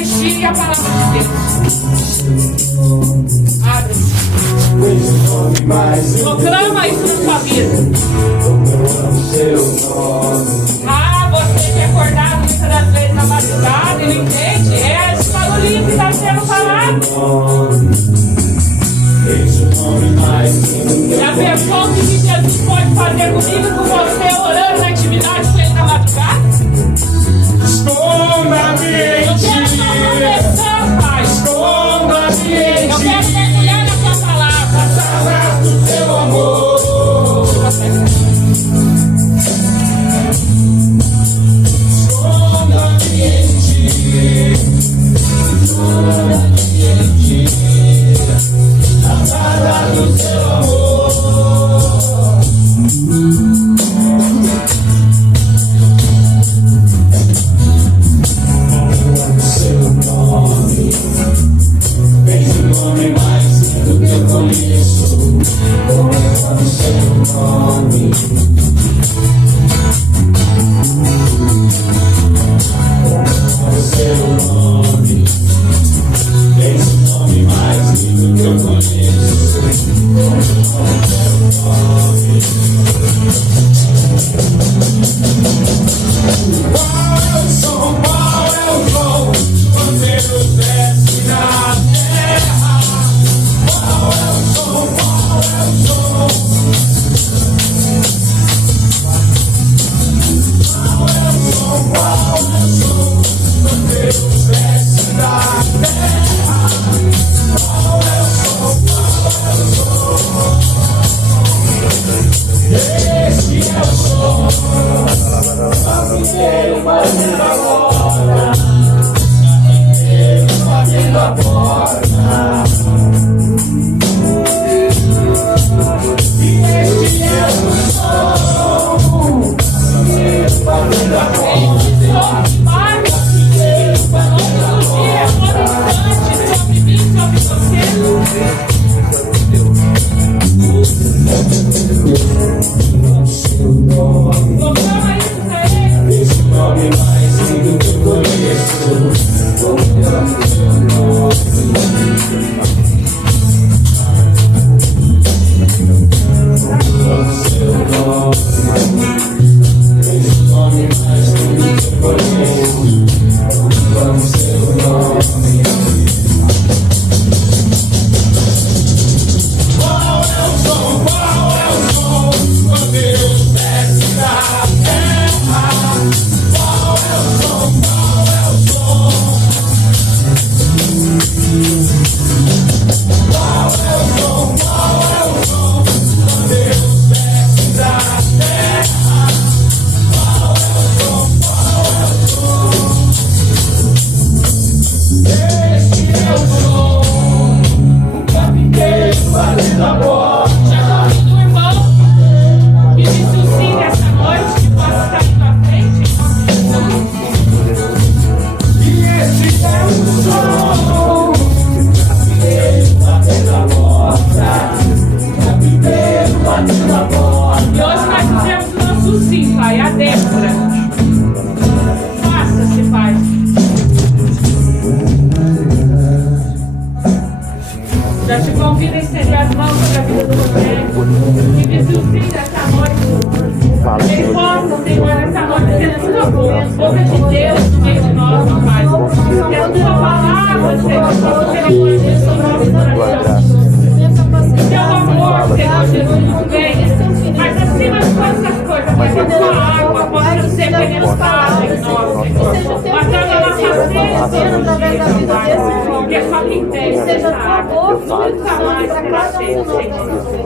Eucaristia e a palavra de Deus. Abre. Proclama isso na sua vida. Ah, você que é acordado muitas das vezes na madrugada e não entende, é esse barulhinho que está sendo falado. Já pensou o que Jesus pode fazer comigo e com você orando na intimidade com ele na madrugada? Eu quero estar conversando, Pai. Eu quero mergulhar na tua palavra. Através do teu amor. Esconda-me em ti. Esconda-me em ti. Através do teu amor.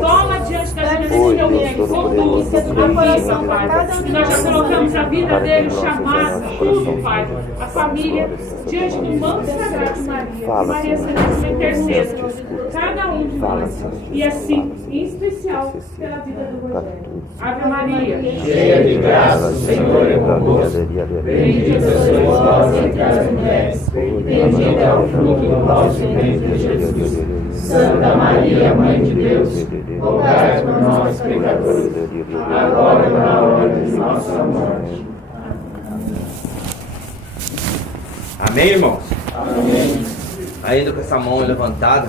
Toma diante da vida desse teu reino, conduz a vida, Pai. Nós já colocamos a vida dele, o chamado, tudo, Pai. A família, diante do manto sagrado de Maria. Que Maria seja nossa intercessora, cada um de nós. E assim, em especial, pela vida do Rogério. Ave Maria, cheia de graça, o Senhor é convosco. Bendita sois vós entre as mulheres. Bendito é o fruto do vosso ventre, Jesus. Santa Maria, Mãe de Deus, rogai por nós, pecadores, agora e na hora de nossa morte. Amém, irmãos? Amém. Ainda com essa mão levantada,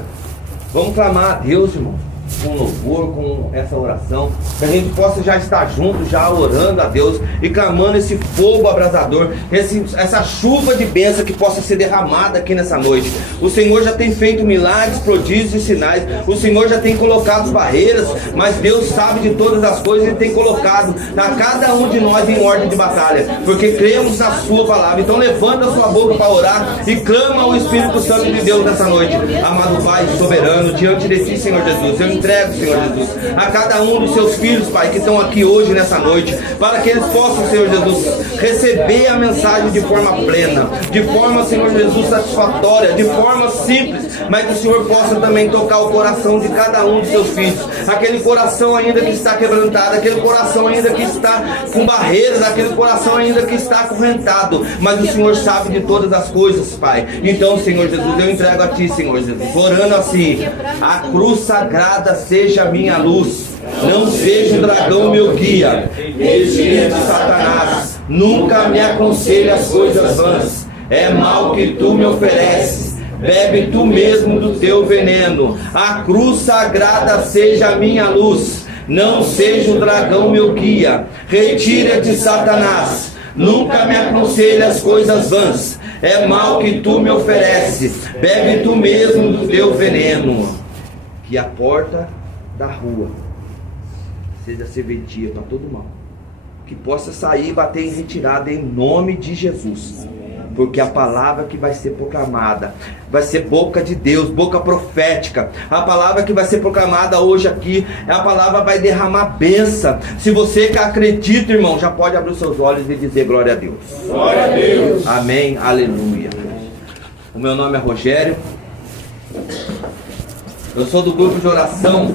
vamos clamar a Deus, irmão, com louvor, com essa oração, que a gente possa já estar junto, já orando a Deus e clamando esse fogo abrasador, essa chuva de bênção que possa ser derramada aqui nessa noite. O Senhor já tem feito milagres, prodígios e sinais, o Senhor já tem colocado barreiras, mas Deus sabe de todas as coisas e tem colocado a cada um de nós em ordem de batalha, porque cremos na sua palavra. Então levanta a sua boca para orar e clama ao Espírito Santo de Deus nessa noite. Amado Pai soberano, diante de Ti, Senhor Jesus, eu entrego, Senhor Jesus, a cada um dos seus filhos, Pai, que estão aqui hoje nessa noite, para que eles possam, Senhor Jesus, receber a mensagem de forma plena, de forma, Senhor Jesus, satisfatória, de forma simples, mas que o Senhor possa também tocar o coração de cada um dos seus filhos, aquele coração ainda que está quebrantado, aquele coração ainda que está com barreiras, aquele coração ainda que está acorrentado, mas o Senhor sabe de todas as coisas, Pai. Então, Senhor Jesus, eu entrego a Ti, Senhor Jesus, orando assim: a cruz sagrada seja minha luz, não seja o dragão meu guia, retire de Satanás, nunca me aconselhe as coisas vãs, é mal que tu me ofereces, bebe tu mesmo do teu veneno. A cruz sagrada seja minha luz, não seja o dragão meu guia, retire de Satanás, nunca me aconselhe as coisas vãs, é mal que tu me ofereces, bebe tu mesmo do teu veneno. Que a porta da rua seja serventia para todo mal, que possa sair e bater em retirada em nome de Jesus, porque a palavra que vai ser proclamada vai ser boca de Deus, boca profética. A palavra que vai ser proclamada hoje aqui, a palavra vai derramar bênção. Se você que acredita, irmão, já pode abrir os seus olhos e dizer glória a Deus. Glória a Deus. Amém, aleluia. O meu nome é Rogério, eu sou do grupo de oração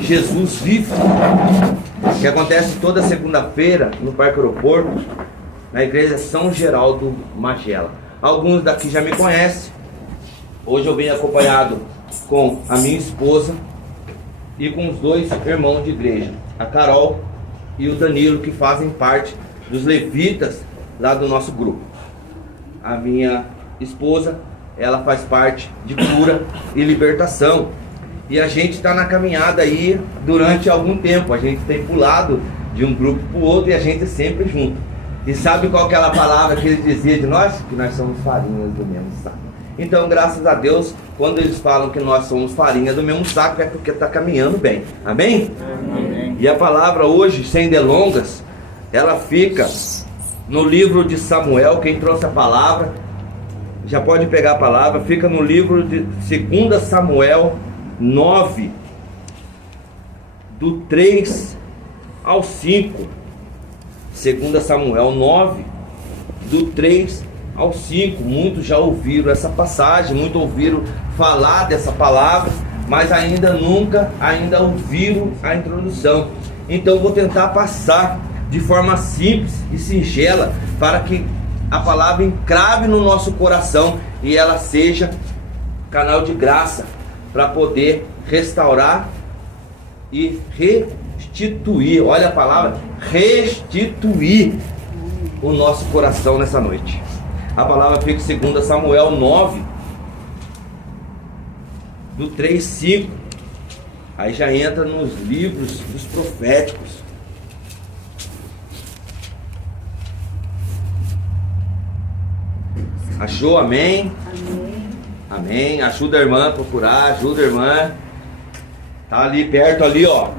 Jesus Vive, que acontece toda segunda-feira no Parque Aeroporto, na igreja São Geraldo Magela. Alguns daqui já me conhecem. Hoje eu venho acompanhado com a minha esposa e com os dois irmãos de igreja, a Carol e o Danilo, que fazem parte dos levitas lá do nosso grupo. A minha esposa, ela faz parte de cura e libertação. E a gente está na caminhada aí durante algum tempo. A gente tem pulado de um grupo para o outro e a gente é sempre junto. E sabe qual que é aquela palavra que ele dizia de nós? Que nós somos farinhas do mesmo saco. Então, graças a Deus, quando eles falam que nós somos farinha do mesmo saco, é porque está caminhando bem. Amém? Amém? E a palavra hoje, sem delongas, ela fica no livro de Samuel. Quem trouxe a palavra, já pode pegar a palavra. Fica no livro de 2 Samuel 9, do 3 ao 5. 2 Samuel 9, do 3 ao 5. Muitos já ouviram essa passagem, muitos ouviram falar dessa palavra, mas ainda ouviram a introdução. Então vou tentar passar de forma simples e singela, para que a palavra encrave no nosso coração e ela seja canal de graça para poder restaurar e restituir. Olha a palavra, restituir o nosso coração nessa noite. A palavra fica em 2 Samuel 9, do 3, 5. Aí já entra nos livros dos proféticos. Achou? Amém? Amém. Amém. Ajuda a irmã a procurar, ajuda a irmã. Tá ali perto ali, ó.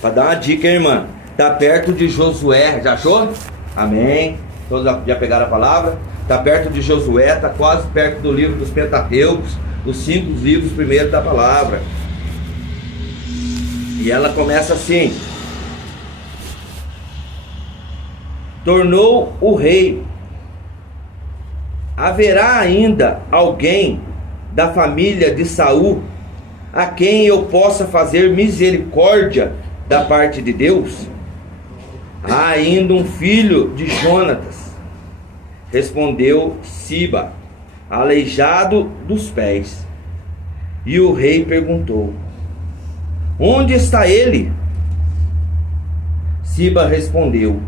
Para dar uma dica, hein, irmã. Tá perto de Josué. Já achou? Amém. Todos já pegaram a palavra? Tá perto de Josué, tá quase perto do livro dos Pentateucos, os 5 livros primeiros da palavra. E ela começa assim: tornou o rei: haverá ainda alguém da família de Saul a quem eu possa fazer misericórdia da parte de Deus? Há ainda um filho de Jonatas, respondeu Siba, aleijado dos pés. E o rei perguntou: onde está ele? Siba respondeu: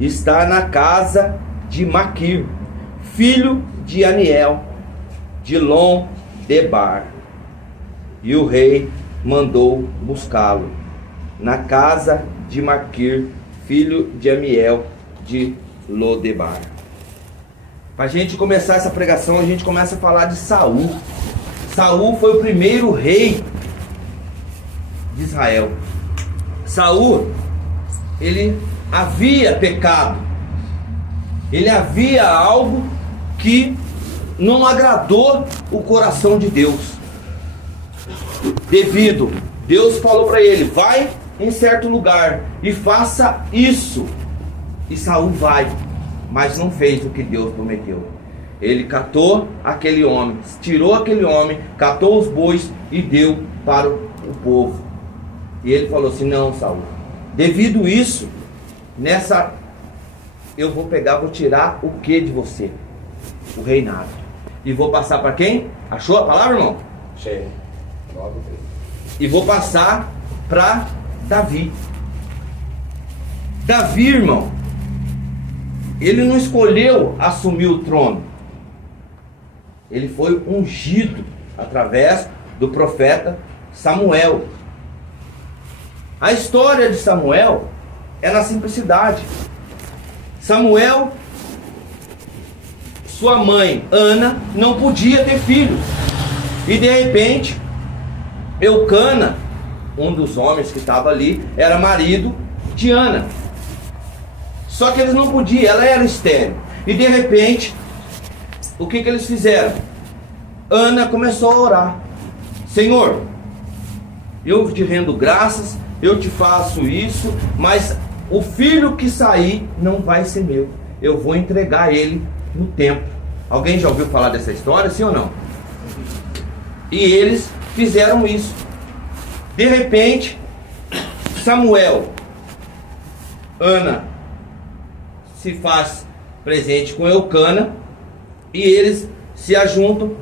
está na casa de Maquir, filho de Aniel, de Lom-debar. E o rei mandou buscá-lo na casa de Maquir, filho de Amiel de Lodebar. Para a gente começar essa pregação, a gente começa a falar de Saul. Saul foi o primeiro rei de Israel. Saul, ele havia pecado. Ele havia algo que não agradou o coração de Deus. Deus falou para ele: vai em certo lugar e faça isso. E Saul vai, mas não fez o que Deus prometeu. Ele catou aquele homem, tirou aquele homem, catou os bois e deu para o povo. E ele falou assim: não, Saul, devido isso, eu vou tirar o que de você? O reinado. E vou passar para quem? Achou a palavra, irmão? Cheio. E vou passar para Davi. Davi, irmão, ele não escolheu assumir o trono. Ele foi ungido através do profeta Samuel. A história de Samuel é na simplicidade. Samuel, sua mãe Ana não podia ter filhos. E de repente, Eucana, um dos homens que estava ali, era marido de Ana. Só que eles não podiam, ela era estéril. E de repente, o que eles fizeram? Ana começou a orar: Senhor, eu te rendo graças, eu te faço isso, mas o filho que sair não vai ser meu. Eu vou entregar ele no templo. Alguém já ouviu falar dessa história, sim ou não? E eles fizeram isso. De repente, Samuel, Ana se faz presente com Eucana e eles se ajuntam,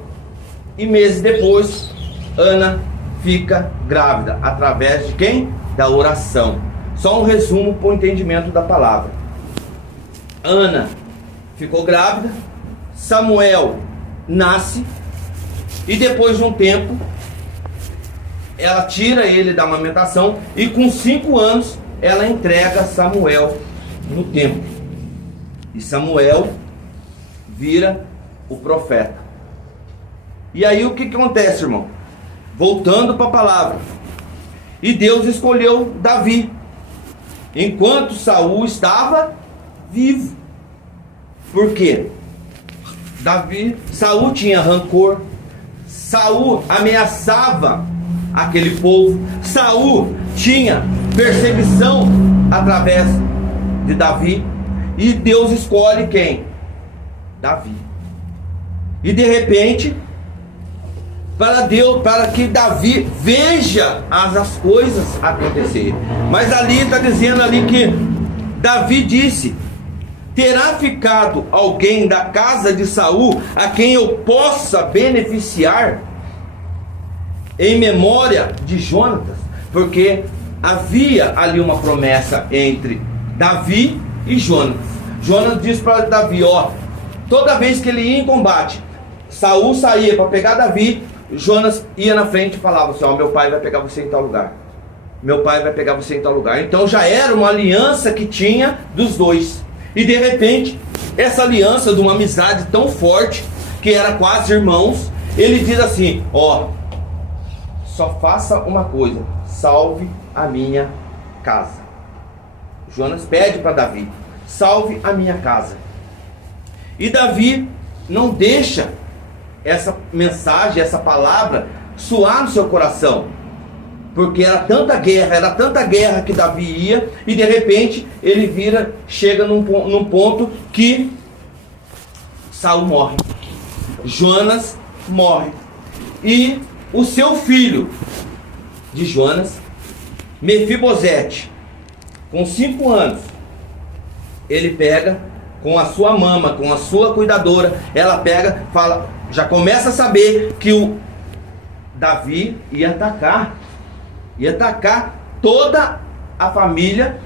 e meses depois Ana fica grávida. Através de quem? Da oração. Só um resumo para o entendimento da palavra. Ana ficou grávida, Samuel nasce, e depois de um tempo ela tira ele da amamentação, e com 5 anos ela entrega Samuel no templo. E Samuel vira o profeta. E aí o que acontece, irmão? Voltando para a palavra. E Deus escolheu Davi enquanto Saul estava vivo. Por quê? Saul tinha rancor. Saul ameaçava aquele povo. Saul tinha perseguição através de Davi. E Deus escolhe quem? Davi. E de repente, para que Davi veja as coisas acontecerem. Mas ali está dizendo ali que Davi disse: terá ficado alguém da casa de Saul a quem eu possa beneficiar em memória de Jonatas? Porque havia ali uma promessa entre Davi e Jonatas. Jonatas disse para Davi: ó, toda vez que ele ia em combate, Saul saía para pegar Davi, Jonas ia na frente e falava assim: ó, meu pai vai pegar você em tal lugar, meu pai vai pegar você em tal lugar. Então já era uma aliança que tinha dos dois. E de repente, essa aliança de uma amizade tão forte, que era quase irmãos, ele diz assim: ó, só faça uma coisa, salve a minha casa. Jonas pede para Davi: salve a minha casa. E Davi não deixa essa mensagem, essa palavra soar no seu coração, porque era tanta guerra que Davi ia, e de repente ele chega num ponto que Saul morre, Jonas morre, e o seu filho de Jonas, Mefibosete, com 5 anos, ele pega com a sua mama, com a sua cuidadora, ela pega, fala, já começa a saber que o Davi ia atacar toda a família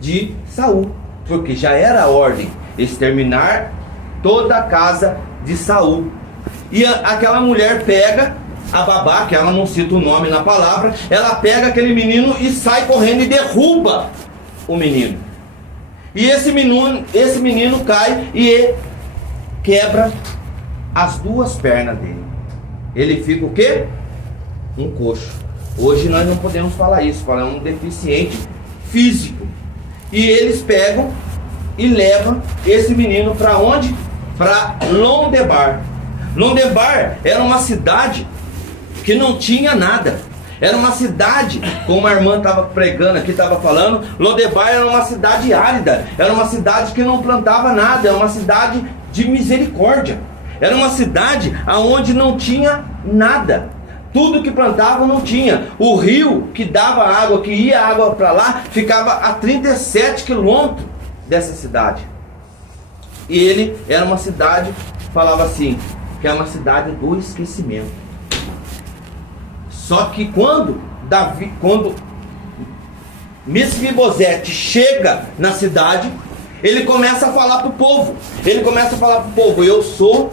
de Saul, porque já era a ordem exterminar toda a casa de Saul. E aquela mulher pega a babá, que ela não cita o nome na palavra, ela pega aquele menino e sai correndo e derruba o menino. E esse menino cai e quebra as duas pernas dele. Ele fica o quê? Um coxo. Hoje nós não podemos falar isso, falar um deficiente físico. E eles pegam e levam esse menino para onde? Para Londebar. Londebar era uma cidade que não tinha nada. Era uma cidade, como a irmã estava pregando aqui, estava falando, Londebar era uma cidade árida, era uma cidade que não plantava nada, era uma cidade de misericórdia. Era uma cidade onde não tinha nada. Tudo que plantava não tinha. O rio que dava água, que ia água para lá, ficava a 37 quilômetros dessa cidade. E ele era uma cidade, falava assim, que é uma cidade do esquecimento. Só que quando Mefibosete chega na cidade, ele começa a falar para o povo. Eu sou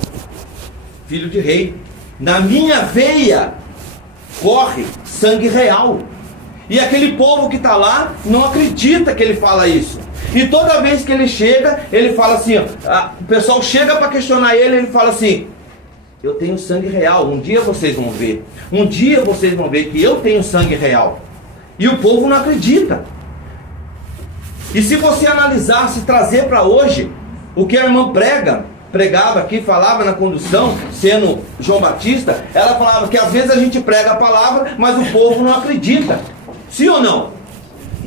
filho de rei. Na minha veia corre sangue real. E aquele povo que está lá não acredita que ele fala isso. E toda vez que ele chega, ele fala assim, ó, o pessoal chega para questionar ele, ele fala assim, eu tenho sangue real, um dia vocês vão ver. Um dia vocês vão ver que eu tenho sangue real. E o povo não acredita. E se você analisar, se trazer para hoje, o que a irmã pregava aqui, falava na condução, sendo João Batista, ela falava que às vezes a gente prega a palavra, mas o povo não acredita. Sim ou não?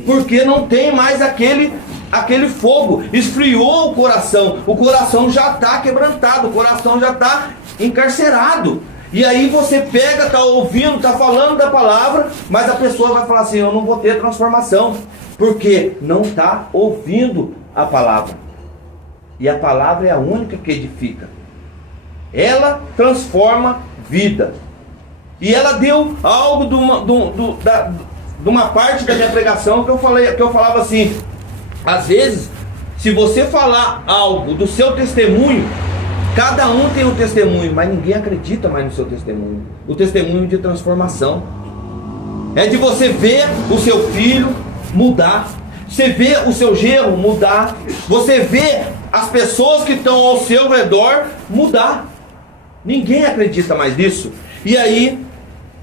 Porque não tem mais aquele fogo, esfriou o coração já está quebrantado, o coração já está encarcerado. E aí você pega, está ouvindo, está falando da palavra, mas a pessoa vai falar assim, eu não vou ter transformação, porque não está ouvindo a palavra. E a palavra é a única que edifica. Ela transforma vida. E ela deu algo de uma parte da minha pregação que eu falava assim, às vezes, se você falar algo do seu testemunho, cada um tem um testemunho, mas ninguém acredita mais no seu testemunho. O testemunho de transformação é de você ver o seu filho mudar, você vê o seu genro mudar, você vê as pessoas que estão ao seu redor mudar. Ninguém acredita mais nisso. E aí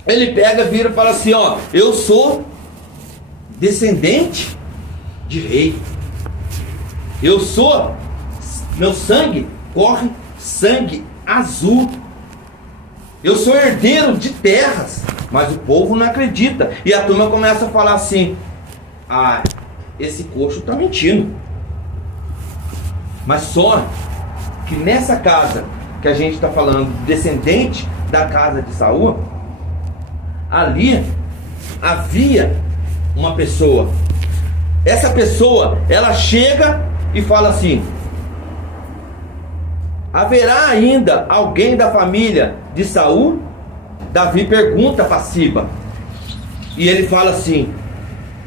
ele pega, vira e fala assim, ó, eu sou descendente de rei. Eu sou, meu sangue corre sangue azul. Eu sou herdeiro de terras. Mas o povo não acredita. E a turma começa a falar assim, ah, esse coxo está mentindo. Mas só que nessa casa que a gente está falando, descendente da casa de Saul, ali havia uma pessoa. Essa pessoa, ela chega e fala assim, haverá ainda alguém da família de Saul? Davi pergunta para Siba. E ele fala assim,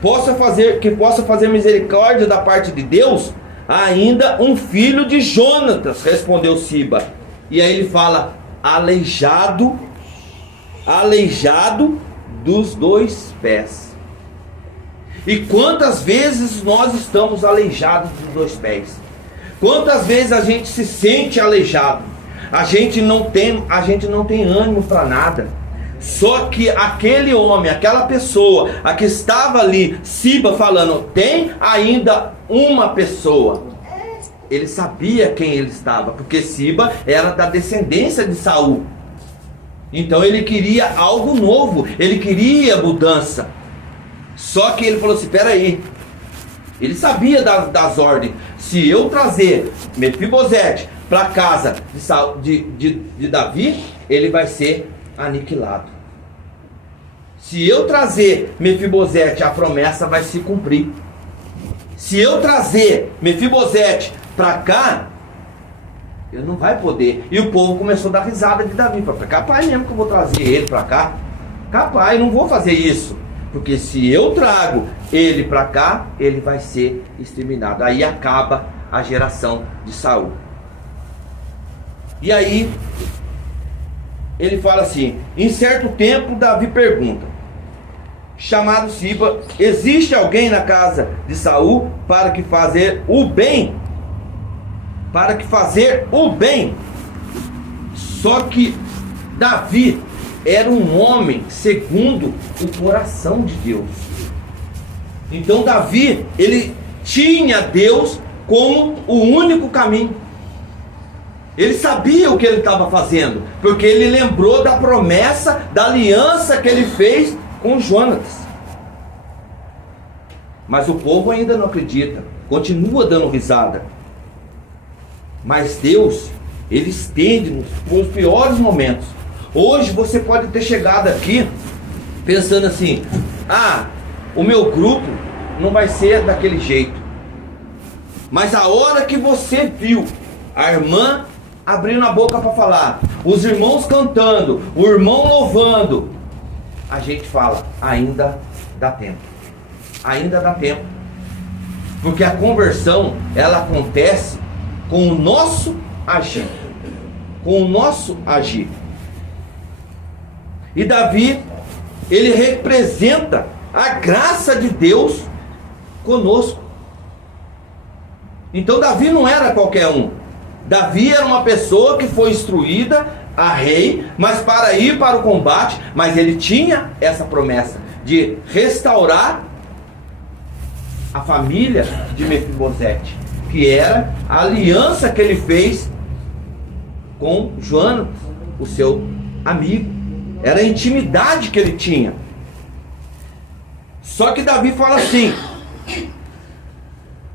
possa fazer misericórdia da parte de Deus? Ainda um filho de Jonatas, respondeu Siba. E aí ele fala, aleijado dos 2 pés. E quantas vezes nós estamos aleijados dos 2 pés? Quantas vezes a gente se sente aleijado? A gente não tem ânimo para nada. Só que aquele homem, aquela pessoa, a que estava ali, Siba falando, tem ainda uma pessoa. Ele sabia quem ele estava, porque Siba era da descendência de Saul. Então ele queria algo novo, ele queria mudança. Só que ele falou assim, espera aí. Ele sabia das ordens. Se eu trazer Mefibosete para a casa de Davi, ele vai ser aniquilado. Se eu trazer Mefibosete, a promessa vai se cumprir. Se eu trazer Mefibosete para cá, ele não vai poder. E o povo começou a dar risada de Davi. Falei, capaz mesmo que eu vou trazer ele para cá? Capaz, não vou fazer isso. Porque se eu trago ele para cá, ele vai ser exterminado. Aí acaba a geração de Saul. E aí, ele fala assim: em certo tempo Davi pergunta, chamado Siba, existe alguém na casa de Saul para que fazer o bem? Para que fazer o bem. Só que Davi era um homem segundo o coração de Deus. Então Davi, ele tinha Deus como o único caminho. Ele sabia o que ele estava fazendo, porque ele lembrou da promessa, da aliança que ele fez com Jonatas. Mas o povo ainda não acredita, continua dando risada. Mas Deus, ele estende nos piores momentos. Hoje você pode ter chegado aqui pensando assim: ah, o meu grupo não vai ser daquele jeito. Mas a hora que você viu a irmã abrindo a boca para falar, os irmãos cantando, o irmão louvando, a gente fala: ainda dá tempo. Ainda dá tempo. Porque a conversão, ela acontece com o nosso agir. Com o nosso agir. E Davi, ele representa a graça de Deus conosco. Então Davi não era qualquer um. Davi era uma pessoa que foi instruída a rei, mas para ir para o combate, mas ele tinha essa promessa de restaurar a família de Mefibosete, que era a aliança que ele fez com Jonatas, o seu amigo. Era a intimidade que ele tinha. Só que Davi fala assim: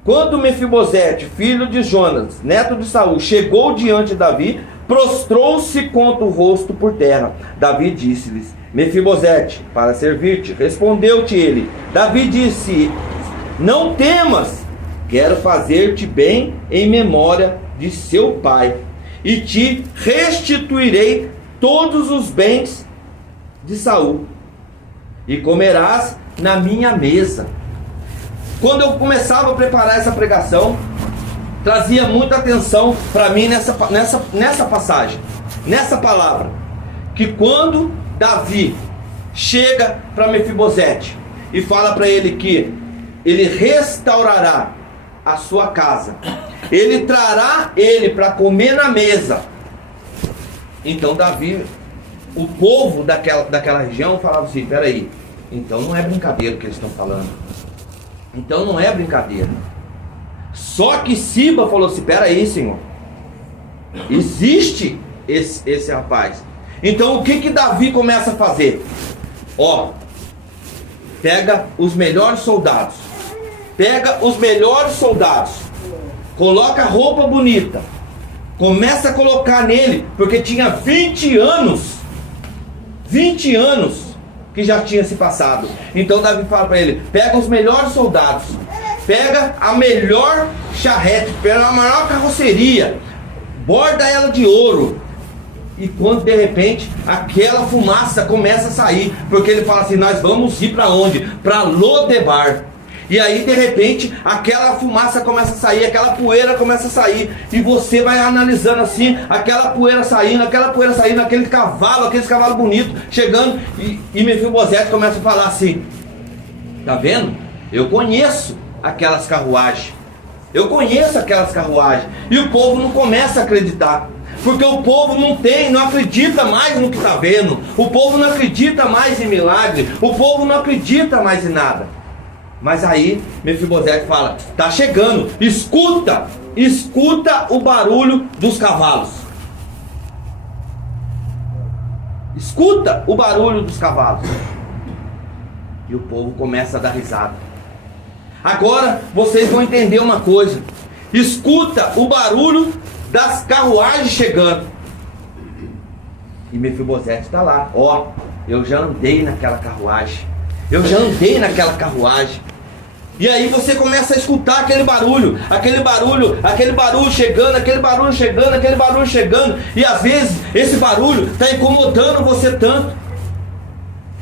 quando Mefibosete, filho de Jonatas, neto de Saul, chegou diante de Davi, prostrou-se contra o rosto por terra. Davi disse-lhes: Mefibosete, para servir-te. Respondeu-te ele. Davi disse: não temas, quero fazer-te bem em memória de seu pai, e te restituirei todos os bens de Saul, e comerás na minha mesa. Quando eu começava a preparar essa pregação, trazia muita atenção para mim nessa passagem, nessa palavra, que quando Davi chega para Mefibosete e fala para ele que ele restaurará a sua casa, ele trará ele para comer na mesa. Então Davi, o povo daquela região falava assim: peraí, então não é brincadeira o que eles estão falando. Então não é brincadeira. Só que Siba falou assim: peraí, Senhor, existe esse rapaz. Então o que Davi começa a fazer? Ó, pega os melhores soldados, coloca roupa bonita, começa a colocar nele, porque tinha 20 anos que já tinha se passado. Então Davi fala para ele: pega os melhores soldados, pega a melhor charrete, pega a maior carroceria, borda ela de ouro. E quando de repente aquela fumaça começa a sair, porque ele fala assim: nós vamos ir para onde? Para Lodebar. E aí de repente aquela fumaça começa a sair, aquela poeira começa a sair, e você vai analisando assim, aquela poeira saindo, aqueles cavalos bonitos chegando, e Mefibosete começa a falar assim: tá vendo? Eu conheço aquelas carruagens, e o povo não começa a acreditar, porque o povo não acredita mais no que está vendo, o povo não acredita mais em milagre, o povo não acredita mais em nada. Mas aí Mefibosete fala: tá chegando, escuta o barulho dos cavalos. Escuta o barulho dos cavalos. E o povo começa a dar risada. Agora vocês vão entender uma coisa: escuta o barulho das carruagens chegando. E Mefibosete está lá: ó, eu já andei naquela carruagem. E aí você começa a escutar aquele barulho chegando, e às vezes esse barulho está incomodando você tanto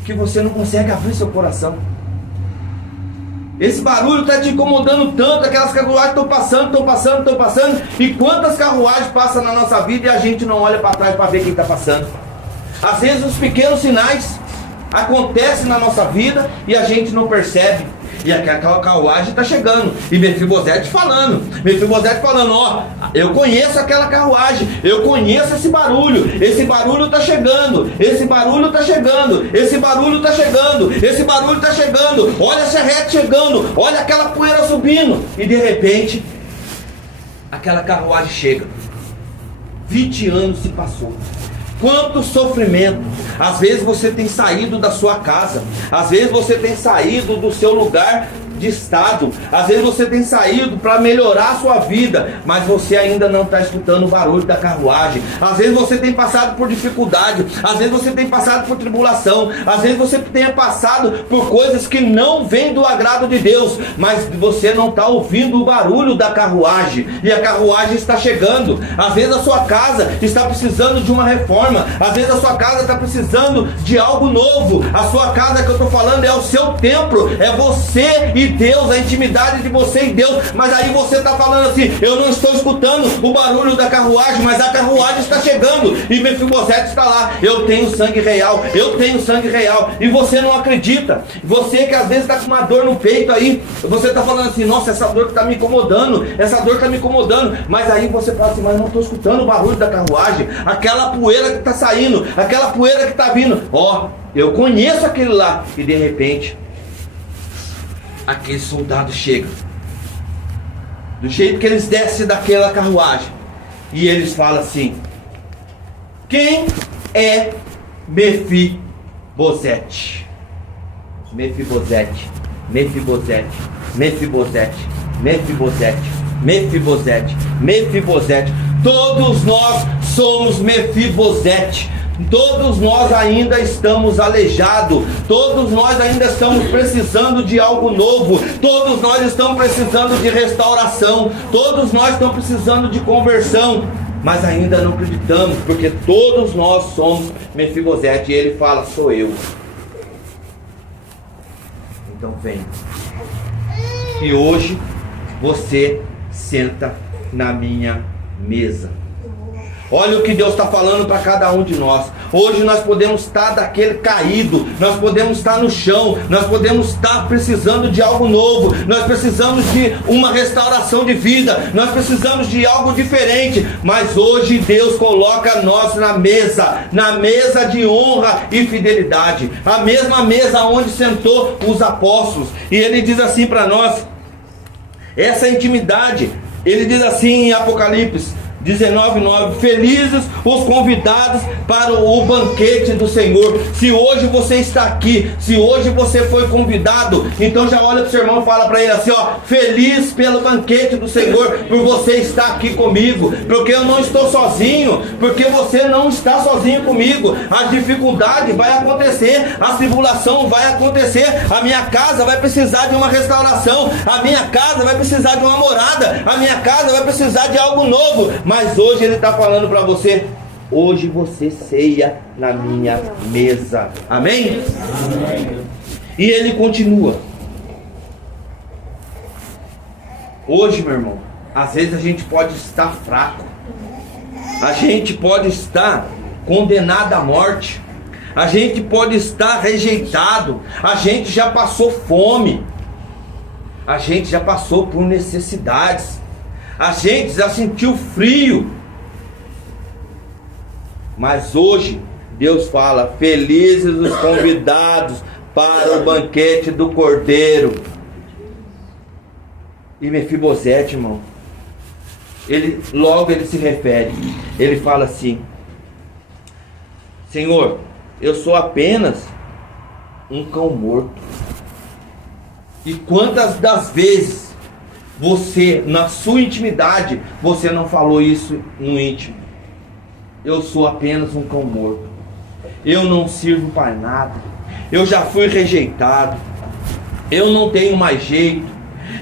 que você não consegue abrir seu coração. Esse barulho está te incomodando tanto, aquelas carruagens estão passando, e quantas carruagens passam na nossa vida e a gente não olha para trás para ver quem está passando. Às vezes os pequenos sinais acontecem na nossa vida e a gente não percebe. E aquela carruagem está chegando. E Mefibosete falando, ó, eu conheço aquela carruagem, eu conheço esse barulho está chegando, esse barulho está chegando, esse barulho está chegando, esse barulho está chegando, olha a charrete chegando, olha aquela poeira subindo. E de repente, aquela carruagem chega. 20 anos se passou. Quanto sofrimento. Às vezes você tem saído da sua casa, às vezes você tem saído do seu lugar de estado, às vezes você tem saído para melhorar a sua vida, mas você ainda não está escutando o barulho da carruagem. Às vezes você tem passado por dificuldade, às vezes você tem passado por tribulação, às vezes você tem passado por coisas que não vêm do agrado de Deus, mas você não está ouvindo o barulho da carruagem, e a carruagem está chegando. Às vezes a sua casa está precisando de uma reforma, às vezes a sua casa está precisando de algo novo. A sua casa que eu estou falando é o seu templo, é você e Deus, a intimidade de você e Deus. Mas aí você está falando assim, eu não estou escutando o barulho da carruagem, mas a carruagem está chegando. E Mefibosete está lá, eu tenho sangue real, eu tenho sangue real. E você não acredita. Você que às vezes está com uma dor no peito aí, você está falando assim, nossa, essa dor que está me incomodando, essa dor está me incomodando. Mas aí você fala assim, mas eu não estou escutando o barulho da carruagem, aquela poeira que está saindo, aquela poeira que está vindo. Ó, eu conheço aquele lá. E de repente, aquele soldado chega, do jeito que eles descem daquela carruagem, e eles falam assim, quem é Mefibosete? Mefibosete, Mefibosete, Mefibosete, Mefibosete, Mefibosete, Mefibosete. Todos nós somos Mefibosete. Todos nós ainda estamos aleijados, todos nós ainda estamos precisando de algo novo, todos nós estamos precisando de restauração, todos nós estamos precisando de conversão, mas ainda não acreditamos, porque todos nós somos Mefibosete. E ele fala, sou eu. Então vem, e hoje você senta na minha mesa. Olha o que Deus está falando para cada um de nós. Hoje nós podemos estar daquele caído, nós podemos estar no chão, nós podemos estar precisando de algo novo, nós precisamos de uma restauração de vida, nós precisamos de algo diferente. Mas hoje Deus coloca nós na mesa de honra e fidelidade, a mesma mesa onde sentou os apóstolos. E ele diz assim para nós, essa intimidade. Ele diz assim em Apocalipse 19:9, felizes os convidados para o banquete do Senhor. Se hoje você está aqui, se hoje você foi convidado, então já olha para o seu irmão e fala para ele assim, ó, feliz pelo banquete do Senhor, por você estar aqui comigo, porque eu não estou sozinho, porque você não está sozinho comigo. A dificuldade vai acontecer, a tribulação vai acontecer, a minha casa vai precisar de uma restauração, a minha casa vai precisar de uma morada, a minha casa vai precisar de algo novo. Mas hoje ele está falando para você, hoje você ceia na minha mesa. Amém? Amém? E ele continua. Hoje, meu irmão, às vezes a gente pode estar fraco, a gente pode estar condenado à morte, a gente pode estar rejeitado, a gente já passou fome, a gente já passou por necessidades, a gente já sentiu frio. Mas hoje Deus fala, felizes os convidados para o banquete do Cordeiro. E Mefibosete, irmão, ele se refere, ele fala assim, Senhor, eu sou apenas um cão morto. E quantas das vezes você, na sua intimidade, você não falou isso no íntimo? Eu sou apenas um cão morto, eu não sirvo para nada, eu já fui rejeitado, eu não tenho mais jeito,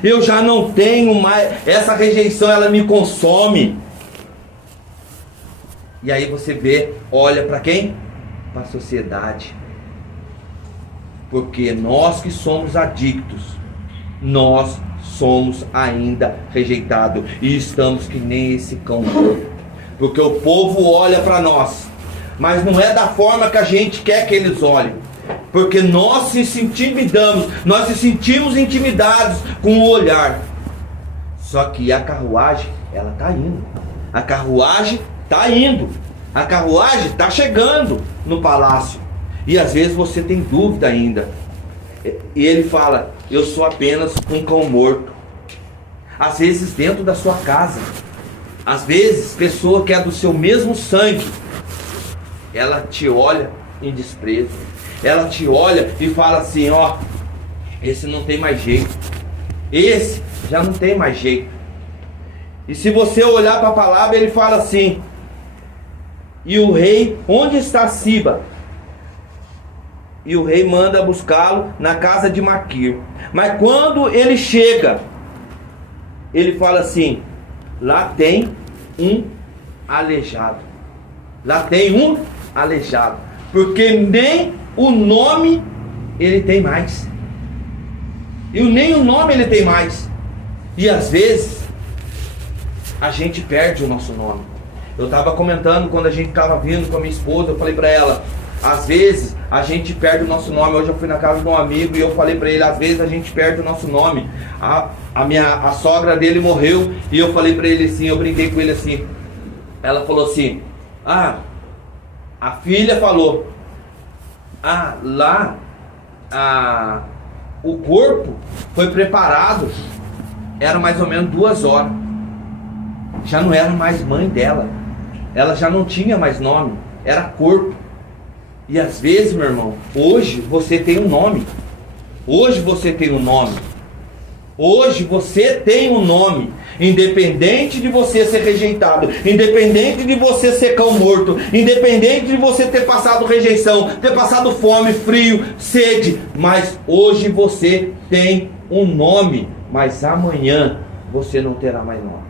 eu já não tenho mais, essa rejeição ela me consome. E aí você vê, olha para quem? Para a sociedade. Porque nós que somos adictos, nós somos ainda rejeitados e estamos que nem esse cão morto. Porque o povo olha para nós, mas não é da forma que a gente quer que eles olhem. Porque nós se intimidamos, nós se sentimos intimidados com o olhar. Só que a carruagem, ela está indo. A carruagem está indo. A carruagem está chegando no palácio. E às vezes você tem dúvida ainda. E ele fala, eu sou apenas um cão morto. Às vezes dentro da sua casa. Às vezes, pessoa que é do seu mesmo sangue, ela te olha em desprezo. Ela te olha e fala assim, ó, esse não tem mais jeito. Esse já não tem mais jeito. E se você olhar para a palavra, ele fala assim, e o rei, onde está Siba? E o rei manda buscá-lo na casa de Maquir. Mas quando ele chega, ele fala assim, lá tem um aleijado. Lá tem um aleijado. Porque nem o nome ele tem mais. E nem o nome ele tem mais. E às vezes a gente perde o nosso nome. Eu estava comentando quando a gente estava vindo com a minha esposa, eu falei para ela, às vezes a gente perde o nosso nome. Hoje eu fui na casa de um amigo e eu falei para ele, às vezes a gente perde o nosso nome. A sogra dele morreu e eu falei para ele assim, eu brinquei com ele assim. Ela falou assim, a filha falou, lá o corpo foi preparado, era mais ou menos 2 horas. Já não era mais mãe dela. Ela já não tinha mais nome. Era corpo. E às vezes, meu irmão, hoje você tem um nome. Hoje você tem um nome. Hoje você tem um nome. Independente de você ser rejeitado, independente de você ser cão morto, independente de você ter passado rejeição, ter passado fome, frio, sede, mas hoje você tem um nome. Mas amanhã você não terá mais nome.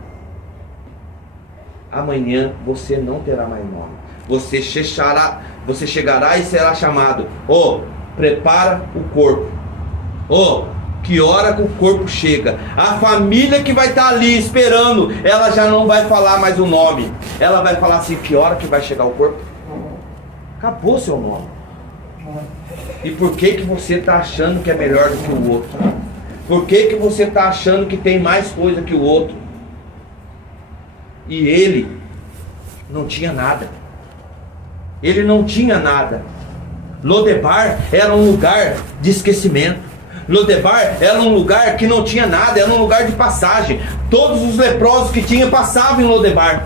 Amanhã você não terá mais nome. Você chegará e será chamado. Prepara o corpo. Que hora que o corpo chega. A família que vai estar ali esperando, ela já não vai falar mais o nome. Ela vai falar assim, que hora que vai chegar o corpo? Acabou seu nome. E por que você está achando que é melhor do que o outro? Por que você está achando que tem mais coisa que o outro? E ele não tinha nada. Ele não tinha nada. Lodebar era um lugar de esquecimento. Lodebar era um lugar que não tinha nada, era um lugar de passagem. Todos os leprosos que tinham passavam em Lodebar.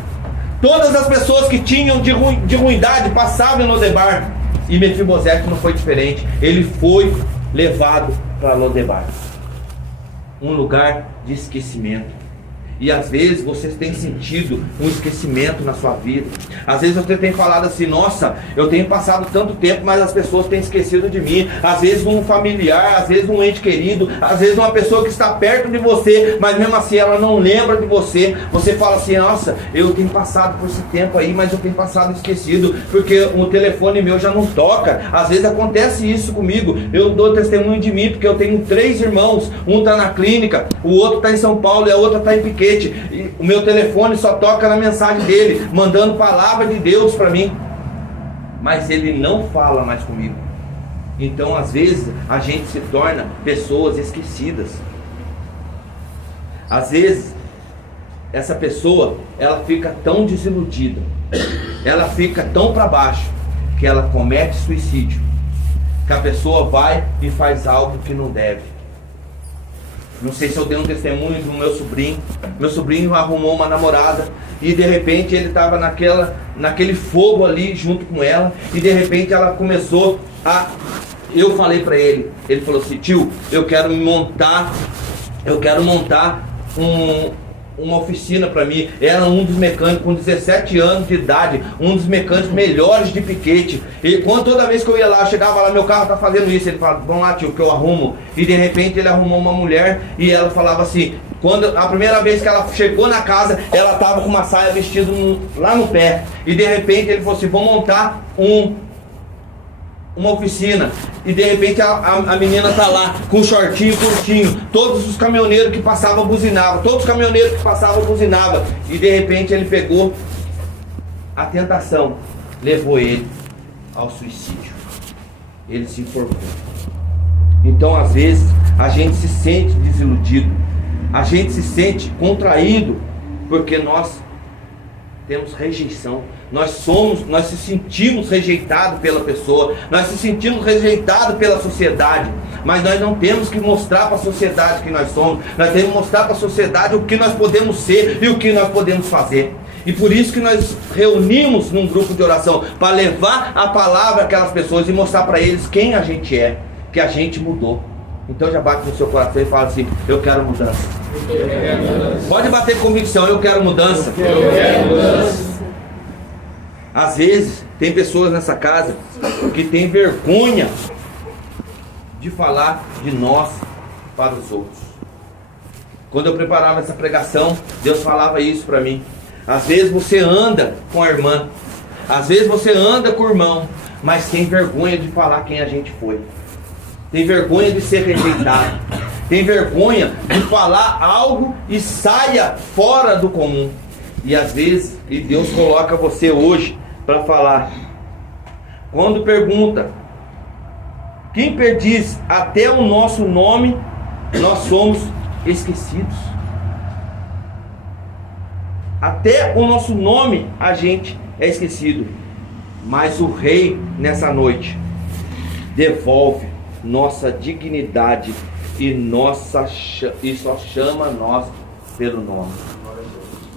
Todas as pessoas que tinham de ruindade passavam em Lodebar. E Mefibosete não foi diferente. Ele foi levado para Lodebar, um lugar de esquecimento. E às vezes você tem sentido um esquecimento na sua vida. Às vezes você tem falado assim, nossa, eu tenho passado tanto tempo, mas as pessoas têm esquecido de mim. Às vezes um familiar, às vezes um ente querido, às vezes uma pessoa que está perto de você, mas mesmo assim ela não lembra de você. Você fala assim, nossa, eu tenho passado por esse tempo aí, mas eu tenho passado esquecido, porque o telefone meu já não toca. Às vezes acontece isso comigo. Eu dou testemunho de mim, porque eu tenho 3 irmãos. Um está na clínica, o outro está em São Paulo e a outra está em Piquete. E o meu telefone só toca na mensagem dele, mandando palavra de Deus para mim, mas ele não fala mais comigo. Então às vezes a gente se torna pessoas esquecidas. Às vezes essa pessoa, ela fica tão desiludida, ela fica tão para baixo, que ela comete suicídio, que a pessoa vai e faz algo que não deve. Não sei se eu tenho um testemunho do meu sobrinho. Meu sobrinho arrumou uma namorada e de repente ele estava naquele fogo ali junto com ela, e de repente ela começou a... Eu falei para ele, ele falou assim, tio, eu quero montar uma oficina para mim. Era um dos mecânicos com 17 anos de idade, um dos mecânicos melhores de Piquete. E toda vez que eu ia lá, eu chegava lá, meu carro tá fazendo isso. Ele falava, vamos lá, tio, que eu arrumo. E de repente ele arrumou uma mulher e ela falava assim, a primeira vez que ela chegou na casa, ela tava com uma saia vestida lá no pé. E de repente ele falou assim, vou montar uma oficina. E de repente a menina tá lá com um shortinho curtinho. Todos os caminhoneiros que passavam buzinavam. E de repente ele pegou a tentação, levou ele. ao suicídio. Ele se enforcou. Então, às vezes, a gente se sente desiludido, a gente se sente contraído, porque nós temos rejeição, nós se sentimos rejeitados pela pessoa, nós se sentimos rejeitados pela sociedade, mas nós não temos que mostrar para a sociedade que nós somos, nós temos que mostrar para a sociedade o que nós podemos ser e o que nós podemos fazer. E por isso que nós reunimos num grupo de oração, para levar a palavra àquelas pessoas e mostrar para eles quem a gente é, que a gente mudou. Então já bate no seu coração e fala assim: eu quero mudança. Pode bater convicção: eu quero mudança. Às vezes tem pessoas nessa casa que tem vergonha de falar de nós para os outros. Quando eu preparava essa pregação, Deus falava isso para mim. Às vezes você anda com a irmã, às vezes você anda com o irmão, mas tem vergonha de falar quem a gente foi. Tem vergonha de ser rejeitado. Tem vergonha de falar algo e saia fora do comum. E às vezes, e Deus coloca você hoje para falar. Quando pergunta: quem perdiz até o nosso nome, nós somos esquecidos. Até o nosso nome a gente é esquecido. Mas o Rei nessa noite devolve nossa dignidade e só chama nós pelo nome.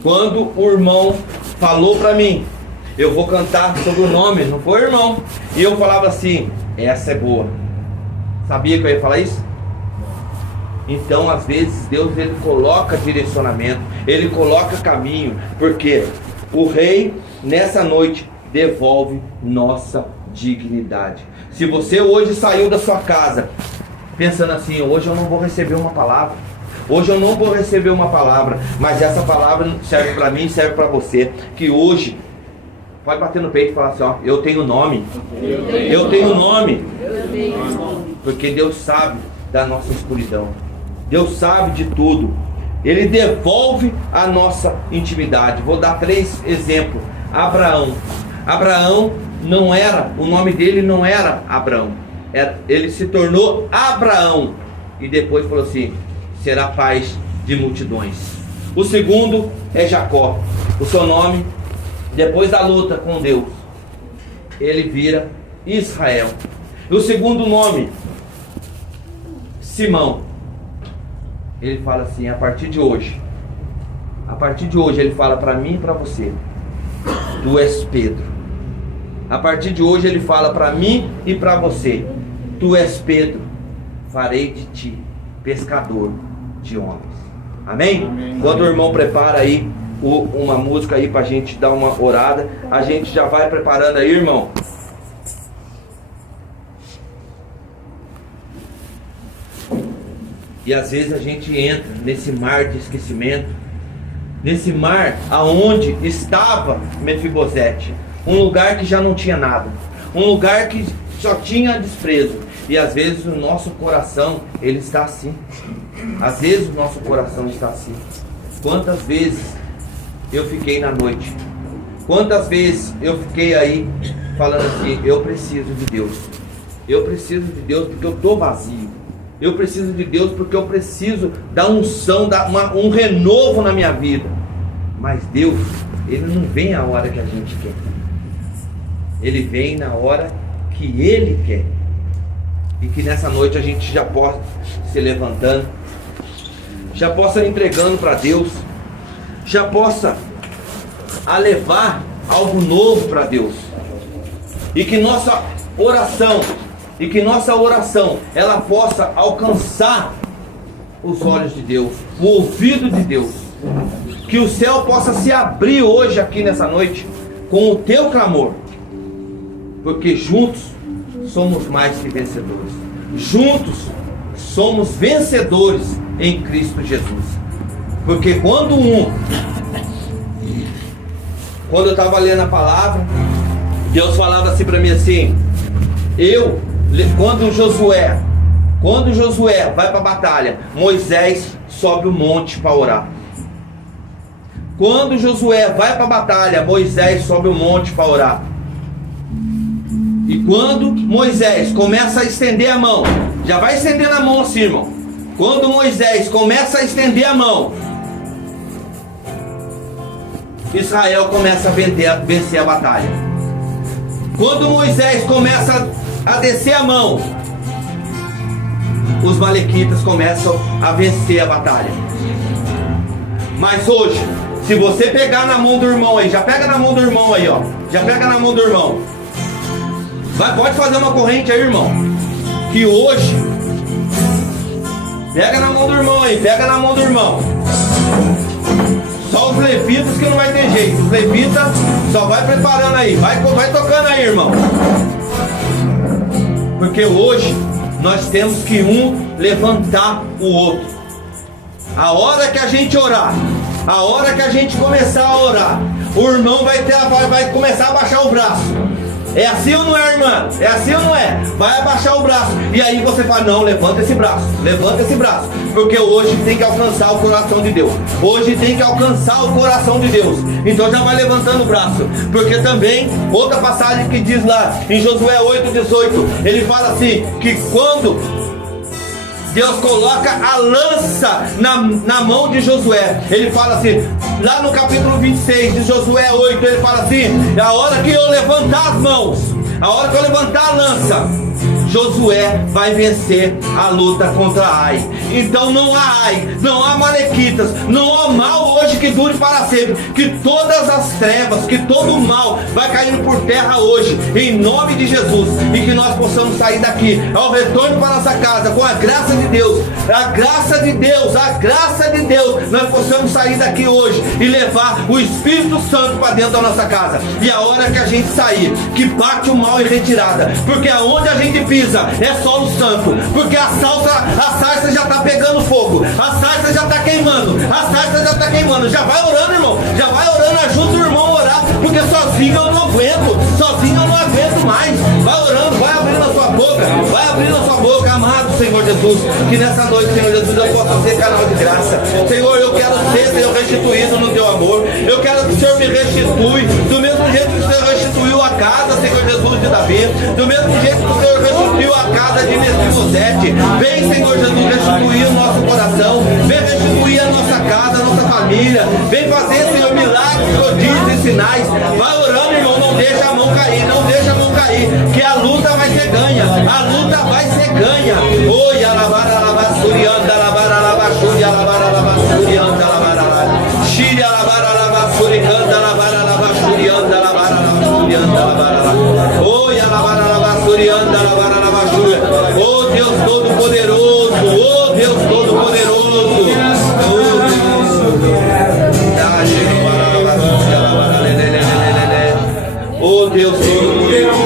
Quando o irmão falou para mim: eu vou cantar sobre o nome, não foi, irmão? E eu falava assim: essa é boa. Sabia que eu ia falar isso? Então, às vezes, Deus, ele coloca direcionamento, ele coloca caminho, porque o Rei nessa noite devolve nossa dignidade. Se você hoje saiu da sua casa pensando assim: hoje eu não vou receber uma palavra, hoje eu não vou receber uma palavra, mas essa palavra serve para mim, serve para você, que hoje pode bater no peito e falar assim: ó, eu tenho nome, eu tenho nome, porque Deus sabe da nossa escuridão, Deus sabe de tudo, Ele devolve a nossa intimidade. Vou dar 3 exemplos. Abraão não era, o nome dele não era Abraão, ele se tornou Abraão, e depois falou assim: será pai de multidões. O segundo é Jacó. O seu nome, depois da luta com Deus, ele vira Israel. E o segundo nome, Simão, ele fala assim: a partir de hoje ele fala para mim e para você: tu és Pedro. A partir de hoje ele fala para mim e para você: tu és Pedro, farei de ti pescador de homens. Amém? Amém. Quando o irmão prepara aí uma música aí pra gente dar uma orada, a gente já vai preparando aí, irmão. E às vezes a gente entra nesse mar de esquecimento, nesse mar aonde estava Mefibosete, um lugar que já não tinha nada, um lugar que só tinha desprezo. E às vezes o nosso coração, ele está assim. Às vezes o nosso coração está assim. Quantas vezes eu fiquei na noite, quantas vezes eu fiquei aí falando assim: eu preciso de Deus, eu preciso de Deus porque eu estou vazio, eu preciso de Deus porque eu preciso da unção, dar um renovo na minha vida. Mas Deus, Ele não vem a hora que a gente quer, Ele vem na hora que Ele quer. E que nessa noite a gente já possa se levantando, já possa entregando para Deus, já possa levar algo novo para Deus. E que nossa oração, ela possa alcançar os olhos de Deus, o ouvido de Deus. Que o céu possa se abrir hoje aqui nessa noite com o teu clamor. Porque juntos somos mais que vencedores. Juntos somos vencedores em Cristo Jesus. Porque quando eu estava lendo a palavra, Deus falava assim para mim assim: quando Josué vai para a batalha, Moisés sobe o monte para orar. Quando Josué vai para a batalha, Moisés sobe o monte para orar. E quando Moisés começa a estender a mão, já vai estendendo a mão assim, irmão. Quando Moisés começa a estender a mão, Israel começa a vencer a batalha. Quando Moisés começa a descer a mão, os malequitas começam a vencer a batalha. Mas hoje, se você pegar na mão do irmão aí, já pega na mão do irmão aí, ó. Já pega na mão do irmão. Pode fazer uma corrente aí, irmão. Que hoje, pega na mão do irmão aí, pega na mão do irmão. Só os levitas que não vai ter jeito. Os levitas só vai preparando aí. Vai tocando aí, irmão. Porque hoje nós temos que um levantar o outro. A hora que a gente orar, a hora que a gente começar a orar, o irmão vai começar a baixar o braço. É assim ou não é, irmã? É assim ou não é? Vai abaixar o braço. E aí você fala, não, levanta esse braço. Levanta esse braço. Porque hoje tem que alcançar o coração de Deus. Hoje tem que alcançar o coração de Deus. Então já vai levantando o braço. Porque também, outra passagem que diz lá em Josué 8,18, ele fala assim, que quando Deus coloca a lança na mão de Josué, ele fala assim, lá no capítulo 26 de Josué 8, ele fala assim, a hora que eu levantar as mãos, a hora que eu levantar a lança, Josué vai vencer a luta contra Ai. Então não há Ai, não há malequitas, não há mal hoje que dure para sempre. Que todas as trevas, que todo o mal vai caindo por terra hoje, em nome de Jesus. E que nós possamos sair daqui, ao retorno para nossa casa, com a graça de Deus, a graça de Deus, a graça de Deus, nós possamos sair daqui hoje e levar o Espírito Santo para dentro da nossa casa. E a hora que a gente sair, que bate o mal em retirada, porque aonde a gente pisa é solo santo, porque a sarça já está pegando fogo, a sarça já está queimando, já vai orando, irmão, já vai orando, ajuda o irmão a orar, porque sozinho eu não aguento mais. Vai orando, vai abrindo a sua boca, amado Senhor Jesus, que nessa noite, Senhor Jesus, eu possa ser canal de graça. Senhor, eu quero ser, Senhor, restituído no teu amor. Eu quero que o Senhor me restitui do mesmo jeito que o Senhor restituiu a casa, Senhor Jesus, de Davi, do mesmo jeito que o Senhor restituiu a casa de Mefibosete. Vem, Senhor Jesus, restituir o nosso coração, vem restituir a nossa casa, a nossa família, vem fazer, Senhor, milagres, prodígios e sinais. Vai orando, irmão, não deixa a mão cair, que a luta vai ser ganha, Oi, alabara, alabasurianda, alabara, alabashuri, alabara, alabasurianda, alabara, shiri, alabara, alabasurianda, alabara, alabashurianda, alabara, alabasurianda, alabara, oi, alabara, alabasurianda, alabara, alabashuri. Oh Deus Todo-Poderoso, oh Deus Todo-Poderoso, oh Deus Todo-Poderoso.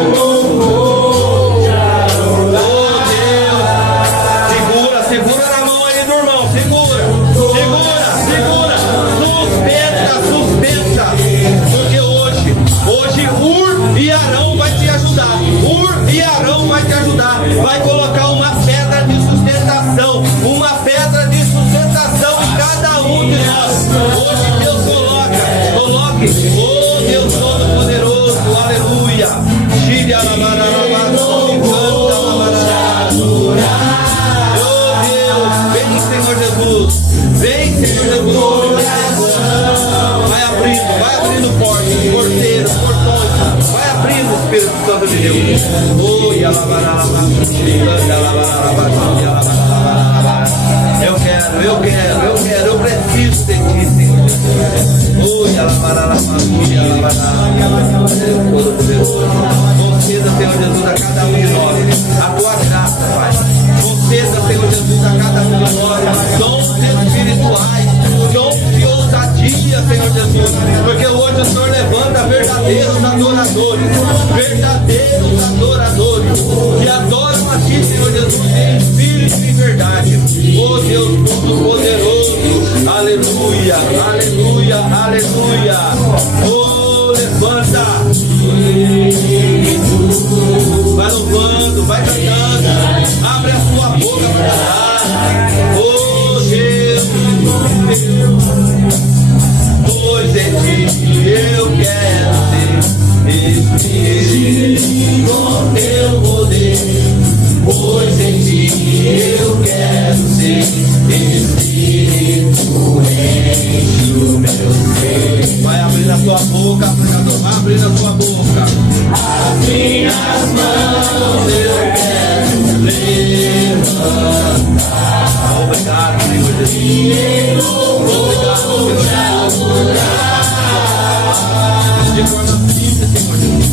Vai colocar uma pedra de sustentação em cada um de nós. Hoje Deus coloque, oh Deus Todo-Poderoso, aleluia. Oh Deus, vem Senhor Jesus, vai abrindo portas, porteiros, portões, vai abrindo o Espírito Santo de Deus. Oh, eu preciso de ti, Senhor Jesus. Oh, conceda, Senhor Jesus, a cada um de nós a tua graça, Pai. Conceda, Senhor Jesus, a cada um de nós dons espirituais, dons de ousadia, Senhor Jesus, porque hoje o Senhor levanta verdadeiros adoradores, que adoram a ti, Senhor Jesus, em espírito e em verdade. Oh Deus Todo-Poderoso, aleluia, aleluia, aleluia. Oh, levanta, vai louvando, vai cantando, abre a sua boca para orar. Oh Deus, pois em ti eu quero ser. Obrigado, Senhor Jesus. Obrigado, Senhor Jesus. De forma simples, Senhor Jesus.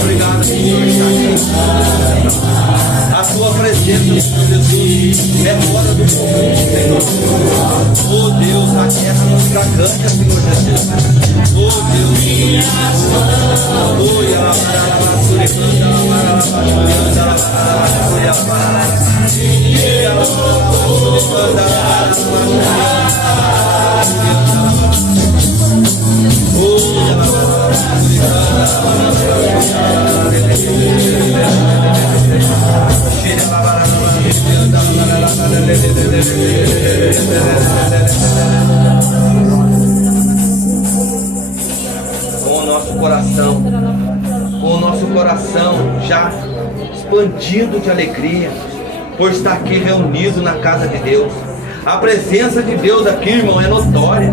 Obrigado, Senhor. A tua presença, Senhor Jesus, é fora do mundo, Senhor. Oh Deus, a terra nos traganha, Senhor Jesus. Oh Deus, com o nosso coração já expandido de alegria por estar aqui reunido na casa de Deus. A presença de Deus aqui, irmão, é notória.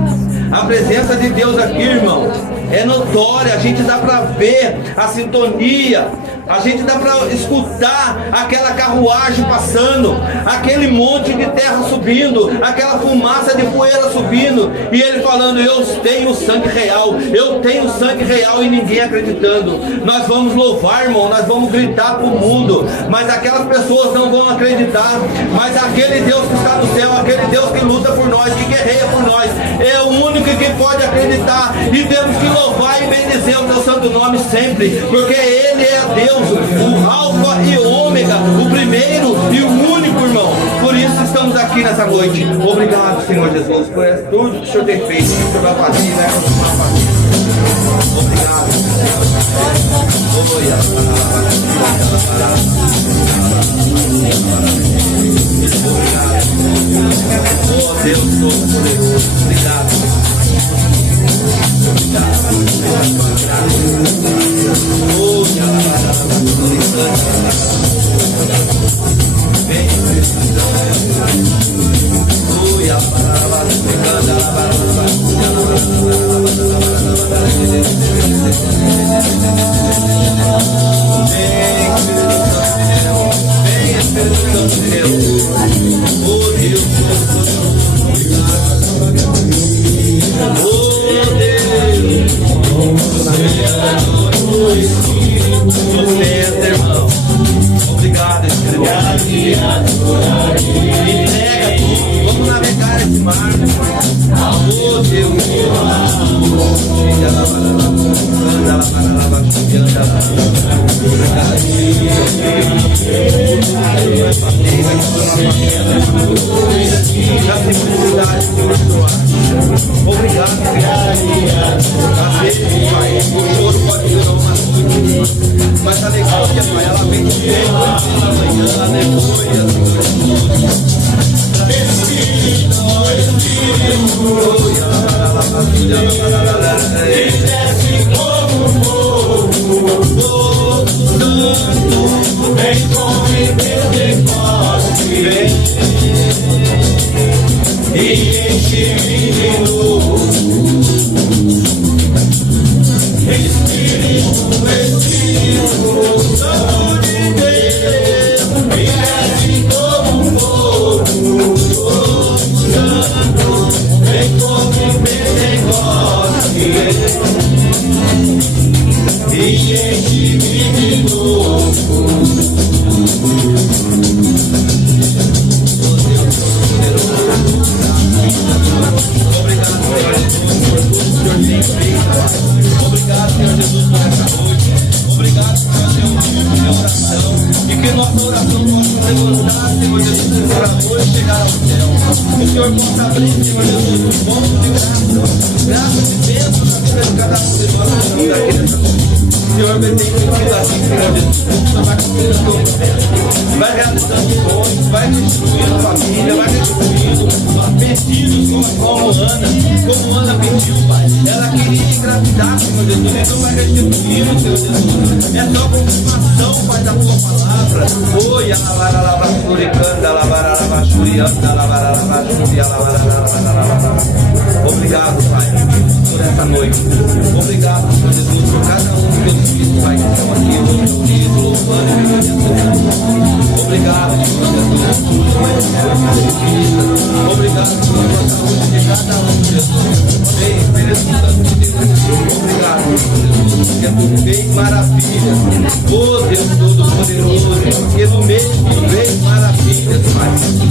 A presença de Deus aqui, irmão, é notória. A gente dá para ver a sintonia, a gente dá para escutar aquela carruagem passando, aquele monte de terra subindo, aquela fumaça de poeira subindo, e ele falando: eu tenho sangue real, eu tenho sangue real, e ninguém acreditando. Nós vamos louvar, irmão, nós vamos gritar para o mundo, mas aquelas pessoas não vão acreditar. Mas aquele Deus que está no céu, aquele Deus que luta por nós, que guerreia por nós, é o único que pode acreditar, e temos que louvar e bendizer o teu santo nome sempre, porque ele é Deus, o alfa e o ômega, o primeiro e o único, irmão. Por isso estamos aqui nessa noite. Obrigado, Senhor Jesus, por tudo que o Senhor tem feito, que o Senhor vai fazer e vai continuar fazendo. Obrigado. Oh Deus Todo-Poderoso, obrigado. Sustenta, irmão. Obrigado, Espírito. Entrega tudo. Vamos navegar esse mar. Oh Deus. Da simplicidade, Senhor. Obrigado, às vezes, Pai, o choro pode durar uma noite, mas a alegria, Pai, ela vem de dentro, pela manhã, aleluia, vem com e enche-me de novo. Espírito Santo de Deus, me desce como um fogo. Santo, vem como em Pentecostes e enche-me de novo. Obrigado, Senhor Jesus, por tudo que o Senhor tem feito. Obrigado, Senhor Jesus, por essa noite. Obrigado, Senhor Deus, por oração. E que nossa oração possa levantar, Senhor Jesus, esse orador e chegar ao céu. Que o Senhor possa abrir, Senhor Jesus, um ponto de graça. Graça de bênção na vida de cada um de nós que estamos aqui nessa noite. Senhor, tem sido assim, Senhor Jesus. O Senhor vai cumprir a tua promessa. Vai realizando sonhos, vai restituindo a família, vai restituindo pedidos como Ana pediu, Pai. Ela queria engravidar, Senhor Jesus. Então vai restituindo, Senhor Jesus. É só confirmação, Pai, da tua palavra. Oi, obrigado, Pai, por essa noite. Obrigado, Senhor Jesus, por cada um dos teus Obrigado pela saúde de cada um, Jesus. Vem, Espírito Santo de Deus. Obrigado, Jesus, porque tu fez maravilhas. Oh, Deus Todo-Poderoso, porque no meio tu fez maravilhas, Pai.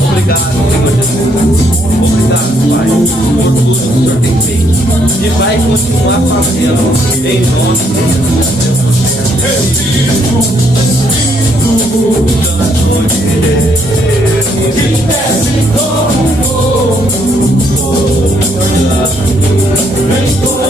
Obrigado, Senhor Jesus. Obrigado, Pai, por tudo que o Senhor tem feito e vai continuar fazendo em nome de Jesus. Espírito Santo de Deus, que desce como fogo, vem como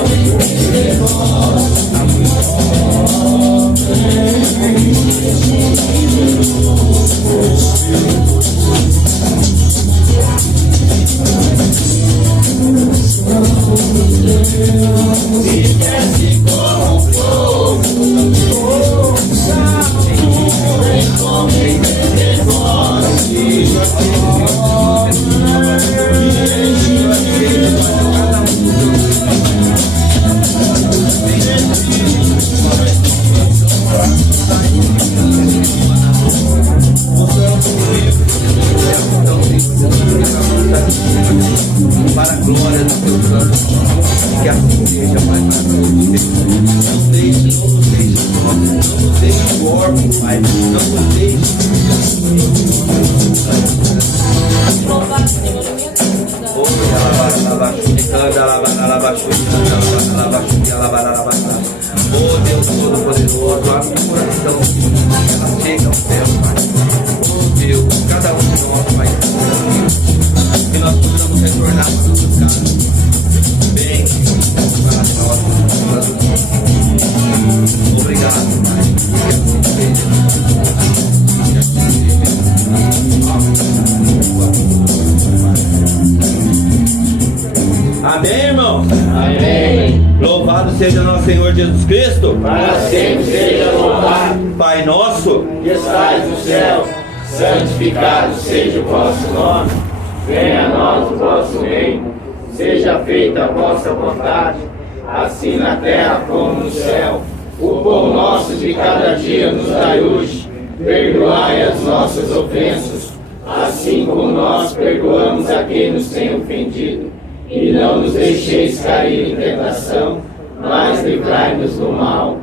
para a glória do teu santo, que assim seja, Pai, para todos vocês. Não deixe só, não nos deixe órfãos, Pai, não nos deixe. Louvado, Senhor, a minha Oh Deus Todo-Poderoso, abre o coração, ela chega ao céu, Pai. Oh Deus, cada um de nós, Pai, que nós possamos retornar para o nosso casa. Bem, para nós. Obrigado, Pai. Que assim seja. Amém, irmão? Amém. Louvado seja nosso Senhor Jesus Cristo. Para sempre seja louvado. Pai nosso, Que estais no céu, santificado seja o vosso nome. Venha a nós o vosso reino. Seja feita a vossa vontade, assim na terra como no céu. O pão nosso de cada dia nos dai hoje. Perdoai as nossas ofensas, assim como nós perdoamos a quem nos tem ofendido. E não nos deixeis cair em tentação, mas livrai-nos do mal.